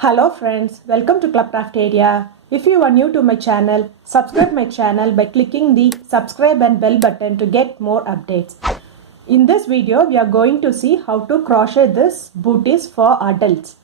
Hello friends, welcome to Clubcraft area. If you are new to my channel, subscribe my channel by clicking the subscribe and bell button to get more updates. In this video, we are going to see how to crochet this booties for adults.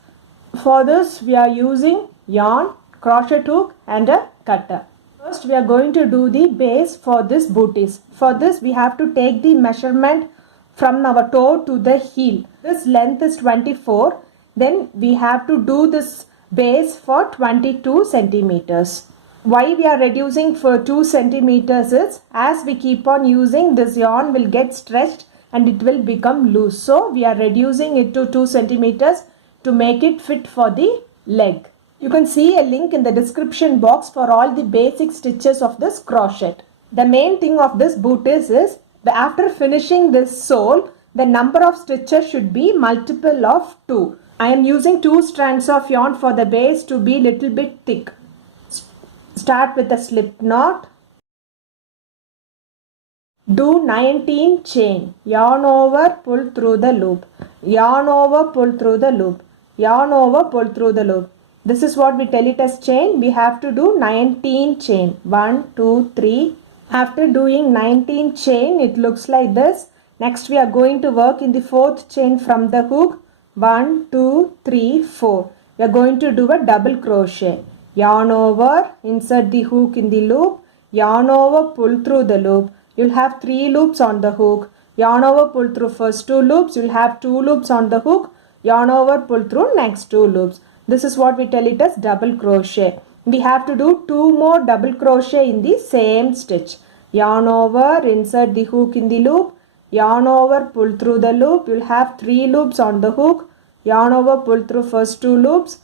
For this, we are using yarn, crochet hook and a cutter. First, we are going to do the base for this booties. For this, we have to take the measurement from our toe to the heel. This length is 24. Then we have to do this base for 22 centimeters. Why we are reducing for 2 centimeters is as we keep on using, this yarn will get stretched and it will become loose. So we are reducing it to 2 centimeters to make it fit for the leg. You can see a link in the description box for all the basic stitches of this crochet. The main thing of this booties is after finishing this sole, the number of stitches should be multiple of 2. I am using 2 strands of yarn for the base to be little bit thick. Start with a slip knot. Do 19 chain. Yarn over, pull through the loop. Yarn over, pull through the loop. Yarn over, pull through the loop. This is what we tell it as chain. We have to do 19 chain. 1, 2, 3. After doing 19 chain, it looks like this. Next we are going to work in the 4th chain from the hook. 1, 2, 3, 4. We are going to do a double crochet. Yarn over, insert the hook in the loop. Yarn over, pull through the loop. You'll have 3 loops on the hook. Yarn over, pull through first 2 loops. You'll have 2 loops on the hook. Yarn over, pull through next 2 loops. This is what we tell it as double crochet. We have to do 2 more double crochet in the same stitch. Yarn over, insert the hook in the loop. Yarn over, pull through the loop. You'll have 3 loops on the hook. Yarn over, pull through first 2 loops.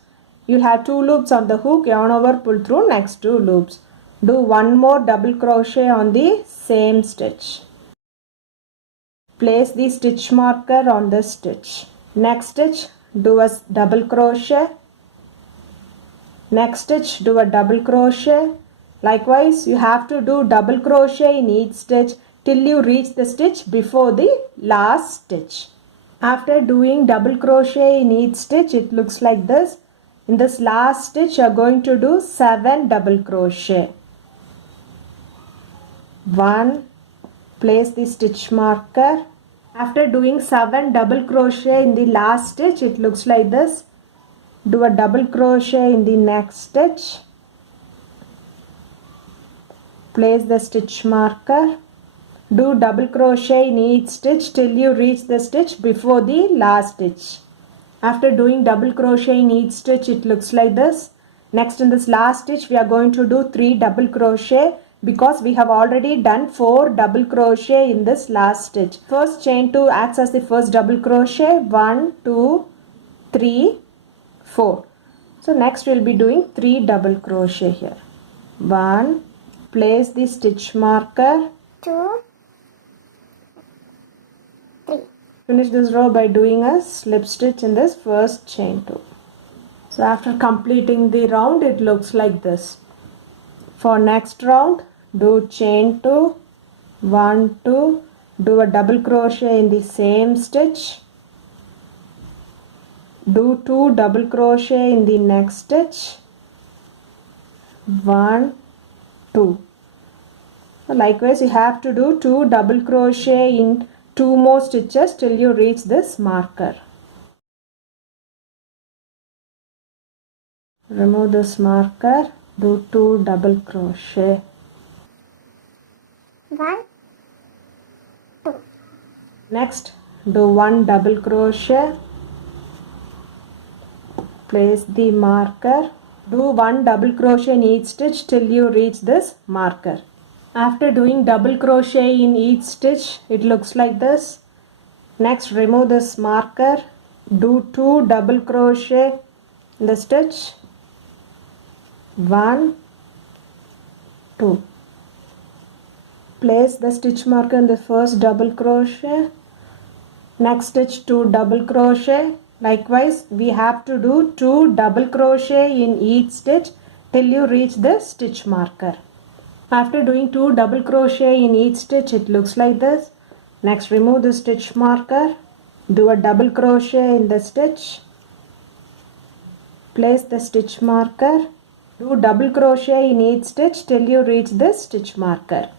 You'll have 2 loops on the hook. Yarn over, pull through next 2 loops. Do 1 more double crochet on the same stitch. Place the stitch marker on the stitch. Next stitch, do a double crochet. Next stitch, do a double crochet. Likewise, you have to do double crochet in each stitch till you reach the stitch before the last stitch. After doing double crochet in each stitch, it looks like this. In this last stitch, you are going to do 7 double crochet. 1. Place the stitch marker. After doing 7 double crochet in the last stitch, it looks like this. Do a double crochet in the next stitch. Place the stitch marker. Do double crochet in each stitch till you reach the stitch before the last stitch. After doing double crochet in each stitch, it looks like this. Next, in this last stitch, we are going to do 3 double crochet because we have already done 4 double crochet in this last stitch. First chain 2 acts as the first double crochet. 1, 2, 3, 4. So next we will be doing 3 double crochet here. 1. Place the stitch marker. 2, 3. Finish this row by doing a slip stitch in this first chain 2. So after completing the round, it looks like this. For next round, do chain 2, 1, 2, do a double crochet in the same stitch. Do 2 double crochet in the next stitch. 1, 2. Likewise, you have to do 2 double crochet in 2 more stitches till you reach this marker. Remove this marker. Do 2 double crochet. 1, 2. Next, do 1 double crochet. Place the marker. Do 1 double crochet in each stitch till you reach this marker. After doing double crochet in each stitch, it looks like this. Next, remove this marker. Do 2 double crochet in the stitch. 1, 2. Place the stitch marker in the first double crochet. Next stitch 2 double crochet. Likewise, we have to do 2 double crochet in each stitch till you reach the stitch marker. After doing 2 double crochet in each stitch, it looks like this. Next, remove the stitch marker. Do a double crochet in the stitch. Place the stitch marker. Do double crochet in each stitch till you reach this stitch marker.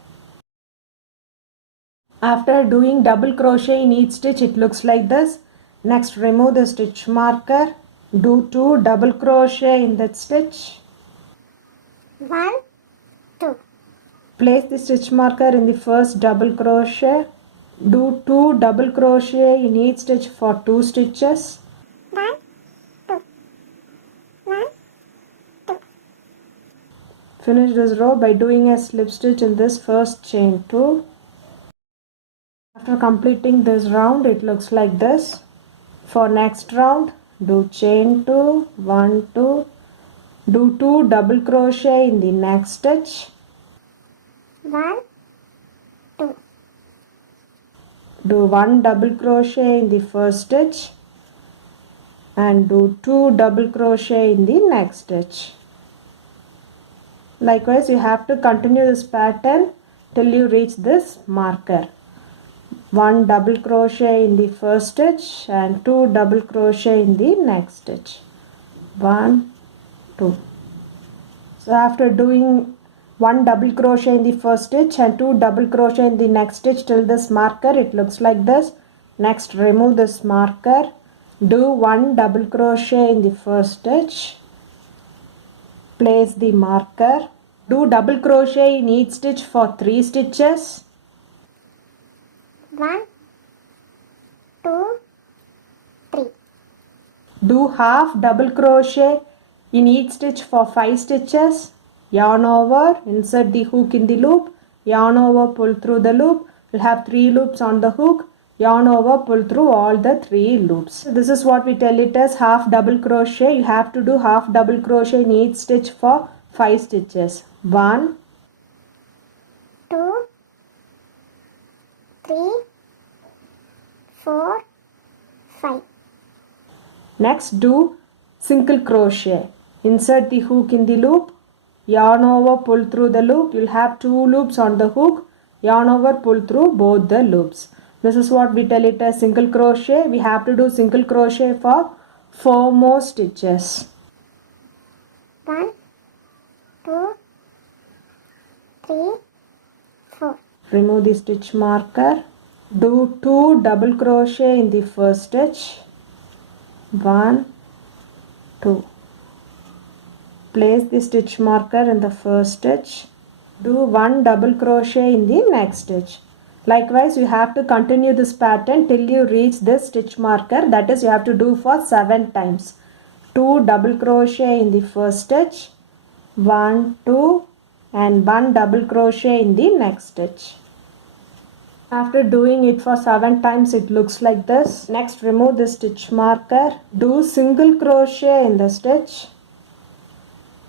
After doing double crochet in each stitch, it looks like this. Next, remove the stitch marker. Do 2 double crochet in that stitch. 1, 2. Place the stitch marker in the first double crochet. Do 2 double crochet in each stitch for 2 stitches. 1, 2. 1, 2. Finish this row by doing a slip stitch in this first chain 2. After completing this round, it looks like this. For next round, do chain 2, 1, 2. Do 2 double crochet in the next stitch. 1, 2. Do 1 double crochet in the first stitch and do 2 double crochet in the next stitch. Likewise, you have to continue this pattern till you reach this marker. 1 double crochet in the first stitch and 2 double crochet in the next stitch. 1, 2. So after doing 1 double crochet in the first stitch and 2 double crochet in the next stitch till this marker, it looks like this. Next, remove this marker. Do 1 double crochet in the first stitch. Place the marker. Do double crochet in each stitch for 3 stitches. 1, 2, 3. Do half double crochet in each stitch for 5 stitches. Yarn over, insert the hook in the loop, yarn over, pull through the loop. We'll have 3 loops on the hook, yarn over, pull through all the 3 loops. This is what we tell it as half double crochet. You have to do half double crochet in each stitch for 5 stitches. 1, 2, 3, 4, 5. Next, do single crochet. Insert the hook in the loop, yarn over, pull through the loop. You'll have 2 loops on the hook, yarn over, pull through both the loops. This is what we tell it as single crochet. We have to do single crochet for 4 more stitches. 1, 2, 3, 4. Remove the stitch marker. Do 2 double crochet in the first stitch. 1, 2. Place the stitch marker in the first stitch. Do 1 double crochet in the next stitch. Likewise, you have to continue this pattern till you reach this stitch marker. That is, you have to do for 7 times. 2 double crochet in the first stitch. 1, 2 and 1 double crochet in the next stitch. After doing it for 7 times, it looks like this. Next, remove the stitch marker. Do single crochet in the stitch.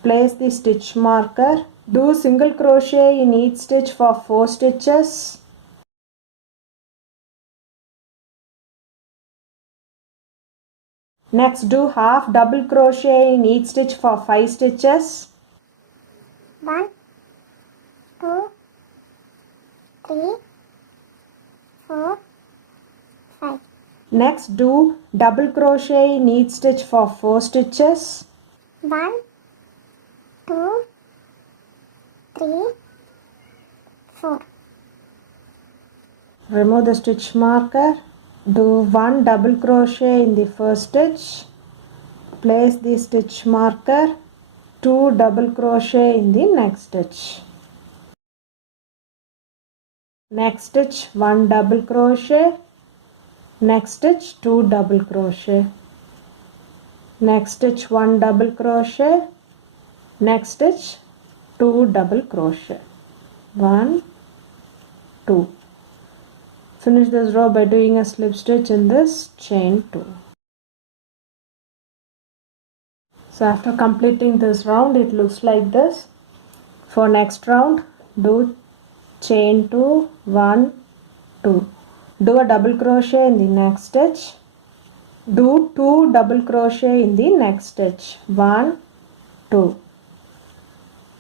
Place the stitch marker. Do single crochet in each stitch for 4 stitches. Next, do half double crochet in each stitch for 5 stitches. 1, 2, 3, 4, 5. Next, do double crochet in each stitch for 4 stitches. 1, 2, 3, 4. Remove the stitch marker. Do 1 double crochet in the first stitch. Place the stitch marker. 2 double crochet in the next stitch. Next stitch 1 double crochet. Next stitch 2 double crochet. Next stitch 1 double crochet. Next stitch 2 double crochet. 1, 2. Finish this row by doing a slip stitch in this chain 2. So after completing this round, it looks like this. For next round, do chain 2, 1, 2. Do a double crochet in the next stitch. Do 2 double crochet in the next stitch. 1, 2.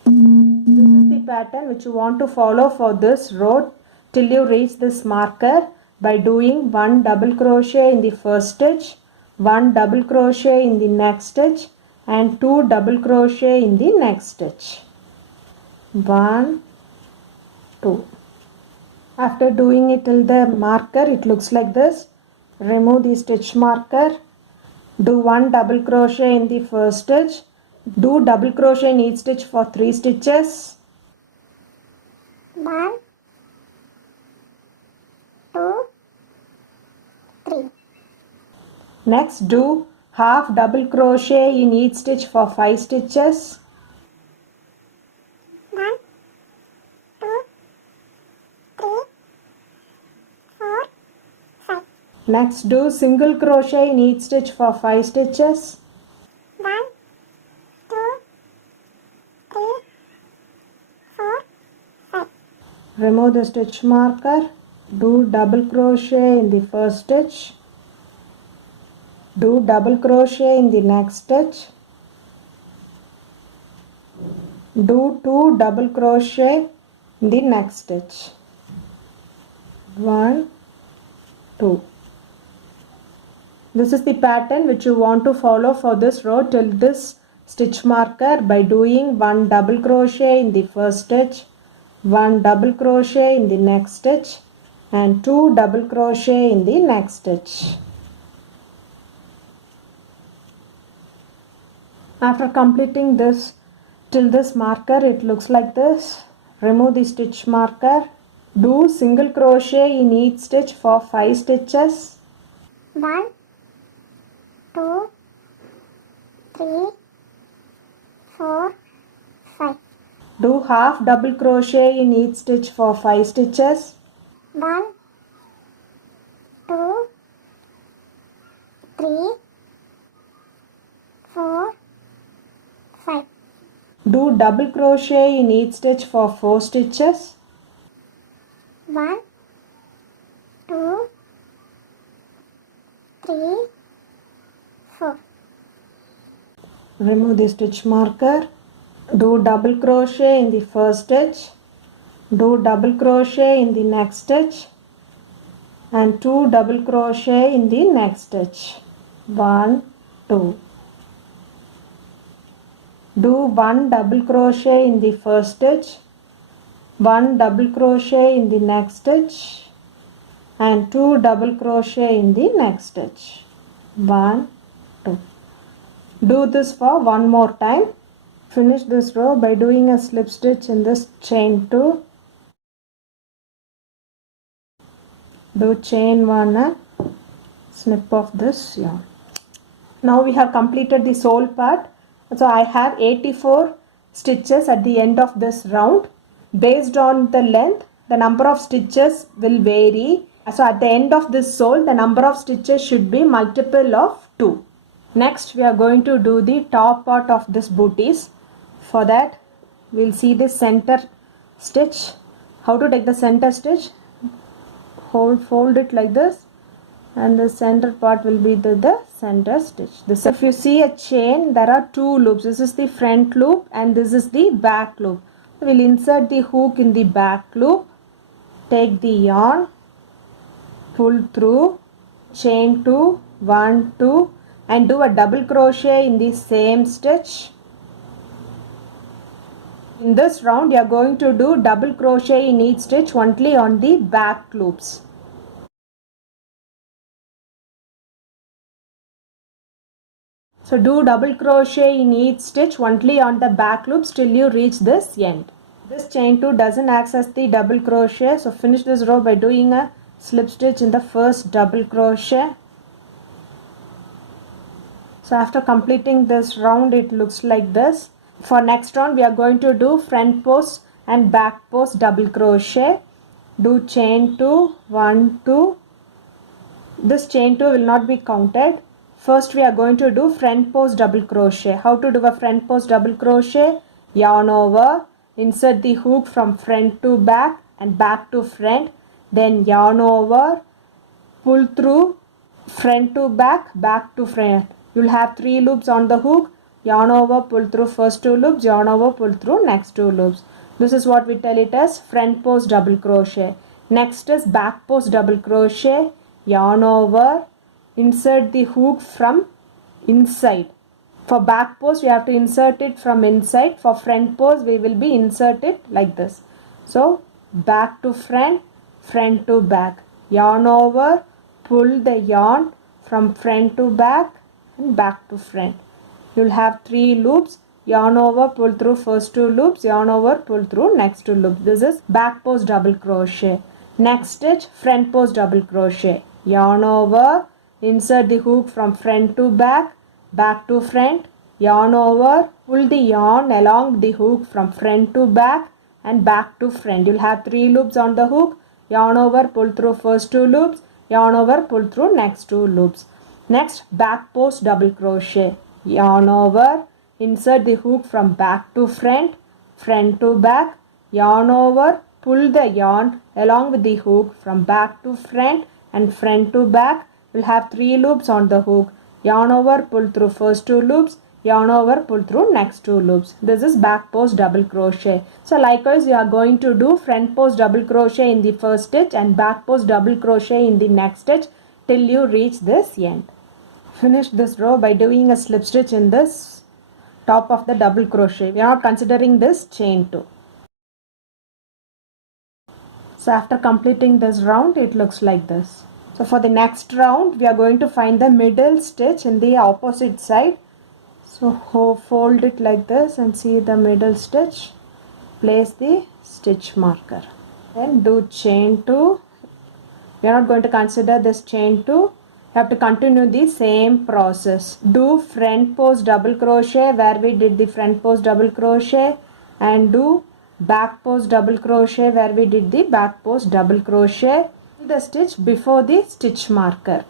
This is the pattern which you want to follow for this row till you reach this marker by doing 1 double crochet in the first stitch, 1 double crochet in the next stitch and 2 double crochet in the next stitch. 1 2. After doing it till the marker, it looks like this. Remove the stitch marker. Do 1 double crochet in the first stitch. Do double crochet in each stitch for 3 stitches. 1 2 3. Next, do half double crochet in each stitch for 5 stitches. 1 2 3 4 5. Next, do single crochet in each stitch for 5 stitches. 1 2 3 4 5. Remove the stitch marker. Do double crochet in the first stitch. Do double crochet in the next stitch. Do 2 double crochet in the next stitch. 1 2. This is the pattern which you want to follow for this row till this stitch marker by doing 1 double crochet in the first stitch, 1 double crochet in the next stitch and 2 double crochet in the next stitch. After completing this till this marker, it looks like this. Remove the stitch marker. Do single crochet in each stitch for 5 stitches. 1 2 3 4 5. Do half double crochet in each stitch for 5 stitches. 1 2 3 4 5. Do double crochet in each stitch for 4 stitches. 1 2 3 4. Remove the stitch marker. Do double crochet in the first stitch. Do double crochet in the next stitch and 2 double crochet in the next stitch. 1 2. Do 1 double crochet in the first stitch, 1 double crochet in the next stitch and 2 double crochet in the next stitch. 1 2. Do this for one more time. Finish this row by doing a slip stitch in this chain 2. Do chain 1 and snip off this yarn. Now we have completed the sole part. So I have 84 stitches at the end of this round. Based on the length, the number of stitches will vary. So at the end of this sole, the number of stitches should be multiple of 2. Next, we are going to do the top part of this booties. For that, we will see the center stitch. How to take the center stitch? Fold it like this. And the center part will be the center stitch. This, if you see a chain, there are 2 loops. This is the front loop and this is the back loop. We will insert the hook in the back loop, take the yarn, pull through, chain 2, 1 2 and do a double crochet in the same stitch. In this round, you are going to do double crochet in each stitch only on the back loops. So do double crochet in each stitch only on the back loops till you reach this end. This chain 2 doesn't access the double crochet, so finish this row by doing a slip stitch in the first double crochet. So after completing this round, it looks like this. For next round, we are going to do front post and back post double crochet. Do chain 2, 1 2. This chain 2 will not be counted. First, we are going to do front post double crochet. How to do a front post double crochet? Yarn over, insert the hook from front to back and back to front, then yarn over, pull through, front to back, back to front. You will have 3 loops on the hook. Yarn over, pull through first 2 loops, yarn over, pull through next 2 loops. This is what we tell it as front post double crochet. Next is back post double crochet. Yarn over, insert the hook from inside For back post, we have to insert it from inside. For front post, we will be insert it like this. So back to front, front to back. Yarn over, pull the yarn from front to back and back to front. You will have 3 loops. Yarn over, pull through first 2 loops. Yarn over, pull through next 2 loops. This is back post double crochet. Next stitch, front post double crochet. Yarn over, insert the hook from front to back, back to front. Yarn over, pull the yarn along the hook from front to back and back to front. You'll have 3 loops on the hook. Yarn over, pull through first 2 loops. Yarn over, pull through next 2 loops. Next, back post double crochet. Yarn over, insert the hook from back to front, front to back. Yarn over, pull the yarn along with the hook from back to front and front to back. We'll have 3 loops on the hook. Yarn over, pull through first 2 loops. Yarn over, pull through next 2 loops. This is back post double crochet. So likewise, you are going to do front post double crochet in the first stitch and back post double crochet in the next stitch till you reach this end. Finish this row by doing a slip stitch in this top of the double crochet. We are not considering this chain 2. So after completing this round, it looks like this. So for the next round, we are going to find the middle stitch in the opposite side. So fold it like this and see the middle stitch. Place the stitch marker. Then do chain 2. We are not going to consider this chain 2. You have to continue the same process. Do front post double crochet where we did the front post double crochet, and do back post double crochet where we did the back post double crochet. The stitch before the stitch marker.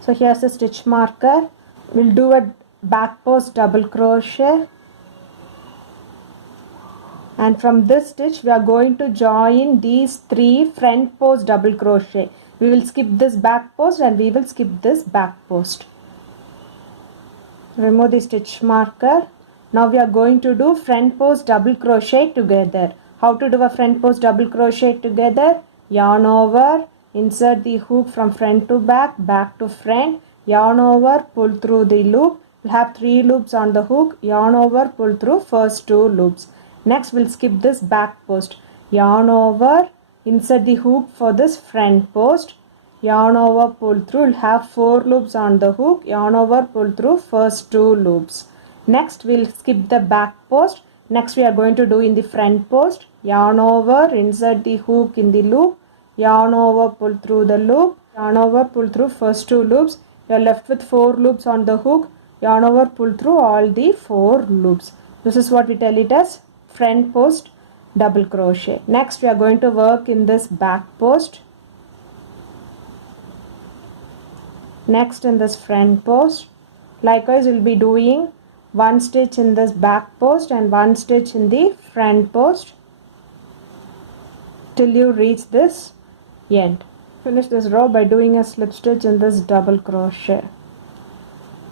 So here's the stitch marker. We'll do a back post double crochet, and from this stitch we are going to join these 3 front post double crochet. We will skip this back post and we will skip this back post. Remove the stitch marker. Now we are going to do front post double crochet together. How to do a front post double crochet together? Yarn over, insert the hook from front to back, back to front. Yarn over, pull through the loop. We'll have 3 loops on the hook. Yarn over, pull through first 2 loops. Next we'll skip this back post. Yarn over, insert the hook for this front post. Yarn over, pull through. We'll have 4 loops on the hook. Yarn over, pull through first 2 loops. Next we'll skip the back post. Next we are going to do in the front post. Yarn over, insert the hook in the loop. Yarn over, pull through the loop. Yarn over, pull through first 2 loops. You are left with 4 loops on the hook. Yarn over, pull through all the 4 loops. This is what we tell it as front post double crochet. Next we are going to work in this back post. Next in this front post. Likewise we will be doing 1 stitch in this back post and 1 stitch in the front post till you reach this end. Finish this row by doing a slip stitch in this double crochet.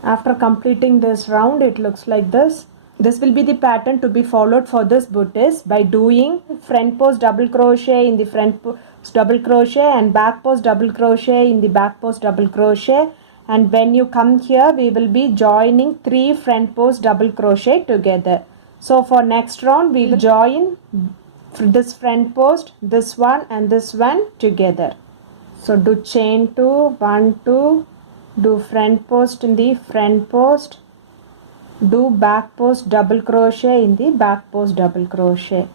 After completing this round, it looks like this. This will be the pattern to be followed for this bodice by doing front post double crochet in the front post double crochet and back post double crochet in the back post double crochet. And when you come here, we will be joining 3 front post double crochet together. So for next round, we will join this front post, this one and this one together. So do chain 2, 1, 2, do front post in the front post, do back post double crochet in the back post double crochet,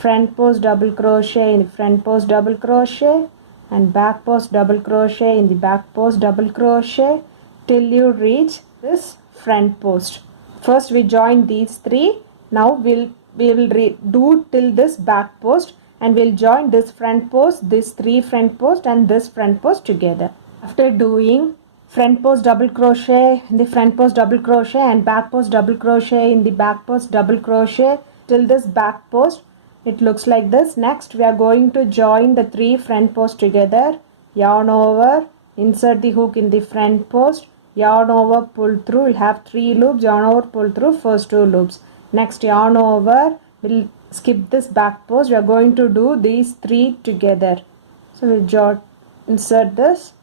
front post double crochet in the front post double crochet, and back post double crochet in the back post double crochet till you reach this front post. First we join these 3. Now we will do till this back post, and we'll join this front post, this 3 front post and this front post together. After doing front post double crochet in the front post double crochet and back post double crochet in the back post double crochet till this back post, it looks like this. Next we are going to join the 3 front posts together. Yarn over, insert the hook in the front post. Yarn over, pull through. We'll have 3 loops. Yarn over, pull through first 2 loops. Next yarn over, we'll skip this back post. We are going to do these 3 together. So we'll insert this,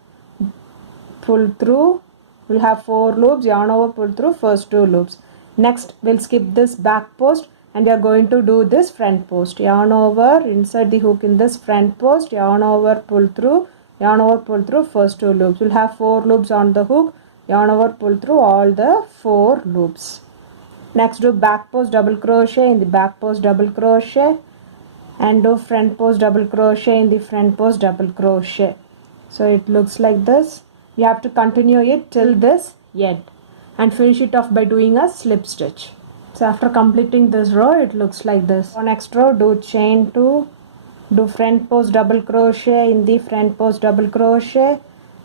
pull through. We'll have 4 loops. Yarn over, pull through first 2 loops. Next we'll skip this back post and we are going to do this front post. Yarn over, insert the hook in this front post, yarn over, pull through, yarn over, pull through first 2 loops. You'll have 4 loops on the hook, yarn over, pull through all the 4 loops. Next do back post double crochet in the back post double crochet and do front post double crochet in the front post double crochet. So it looks like this. You have to continue it till this end and finish it off by doing a slip stitch. So after completing this row, it looks like this. For next row, do chain 2, do front post double crochet in the front post double crochet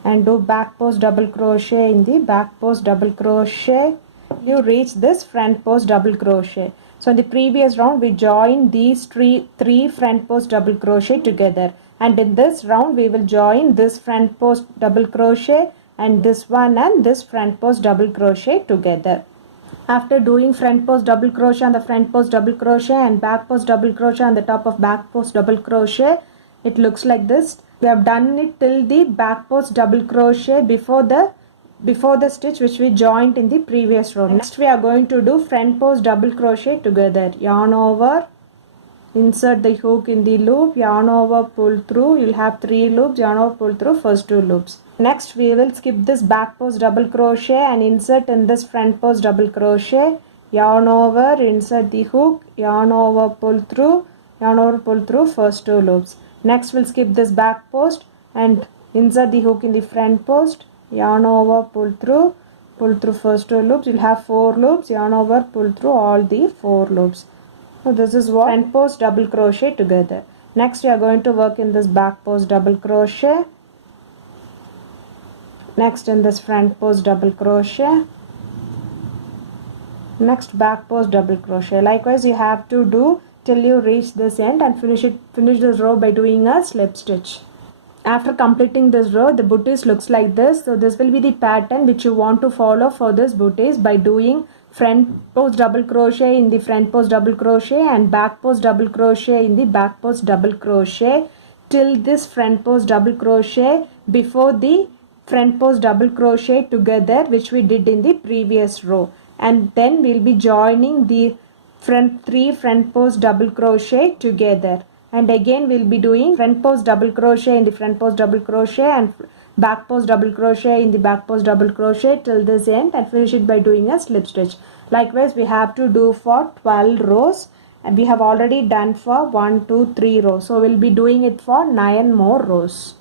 and do back post double crochet in the back post double crochet. You reach this front post double crochet. So in the previous round we joined these three front post double crochet together, and in this round we will join this front post double crochet and this one and this front post double crochet together. After doing front post double crochet on the front post double crochet and back post double crochet on the top of back post double crochet, it looks like this. We have done it till the back post double crochet before the stitch which we joined in the previous row. Next we are going to do front post double crochet together. Yarn over, insert the hook in the loop, yarn over, pull through. You'll have 3 loops, yarn over, pull through first 2 loops. Next we will skip this back post double crochet and insert in this front post double crochet. Yarn over, insert the hook, yarn over, pull through, yarn over, pull through first 2 loops. Next we'll skip this back post and insert the hook in the front post, yarn over, pull through first 2 loops. You'll have 4 loops, yarn over, pull through all the 4 loops. So this is what front post double crochet together. Next we are going to work in this back post double crochet. Next in this front post double crochet. Next back post double crochet. Likewise you have to do till you reach this end and finish this row by doing a slip stitch. After completing this row, the booties looks like this. So this will be the pattern which you want to follow for this booties by doing front post double crochet in the front post double crochet and back post double crochet in the back post double crochet till this front post double crochet before the front post double crochet together which we did in the previous row, and then we'll be joining the three front post double crochet together, and again we'll be doing front post double crochet in the front post double crochet and back post double crochet in the back post double crochet till this end and finish it by doing a slip stitch. Likewise we have to do for 12 rows and we have already done for 1 2 3 rows, so we'll be doing it for 9 more rows.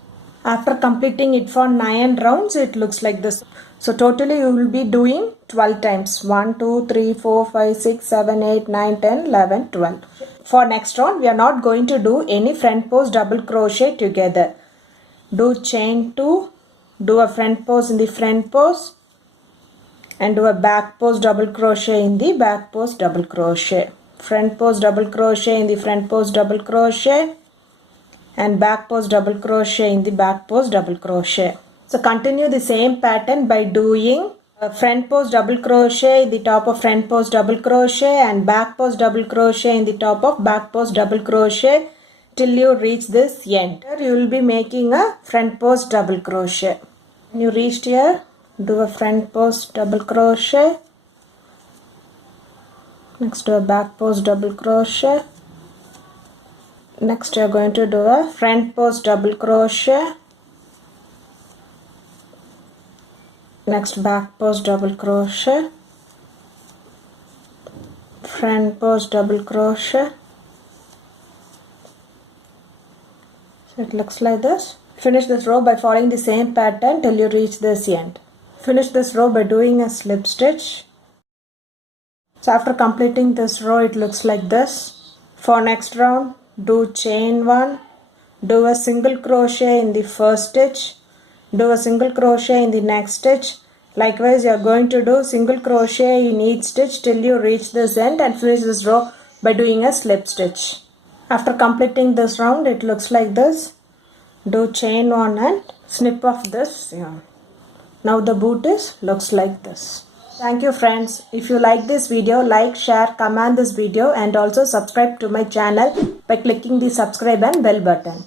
After completing it for 9 rounds, it looks like this. So totally you will be doing 12 times. 1, 2, 3, 4, 5, 6, 7, 8, 9, 10, 11, 12. For next round, we are not going to do any front post double crochet together. Do chain 2, do a front post in the front post and do a back post double crochet in the back post double crochet. Front post double crochet in the front post double crochet and back post double crochet in the back post double crochet. So continue the same pattern by doing a front post double crochet in the top of front post double crochet and back post double crochet in the top of back post double crochet till you reach this end. Here you will be making a front post double crochet. When you reached here, do a front post double crochet. Next do a back post double crochet. Next you are going to do a front post double crochet. Next back post double crochet. Front post double crochet. So it looks like this. Finish this row by following the same pattern till you reach this end. Finish this row by doing a slip stitch. So after completing this row, it looks like this. For next round, do chain 1, do a single crochet in the first stitch, do a single crochet in the next stitch. Likewise you are going to do single crochet in each stitch till you reach this end and finish this row by doing a slip stitch. After completing this round, it looks like this. Do chain 1 and snip off this yarn. Now the booties looks like this. Thank you friends. If you like this video, like, share, comment this video and also subscribe to my channel by clicking the subscribe and bell button.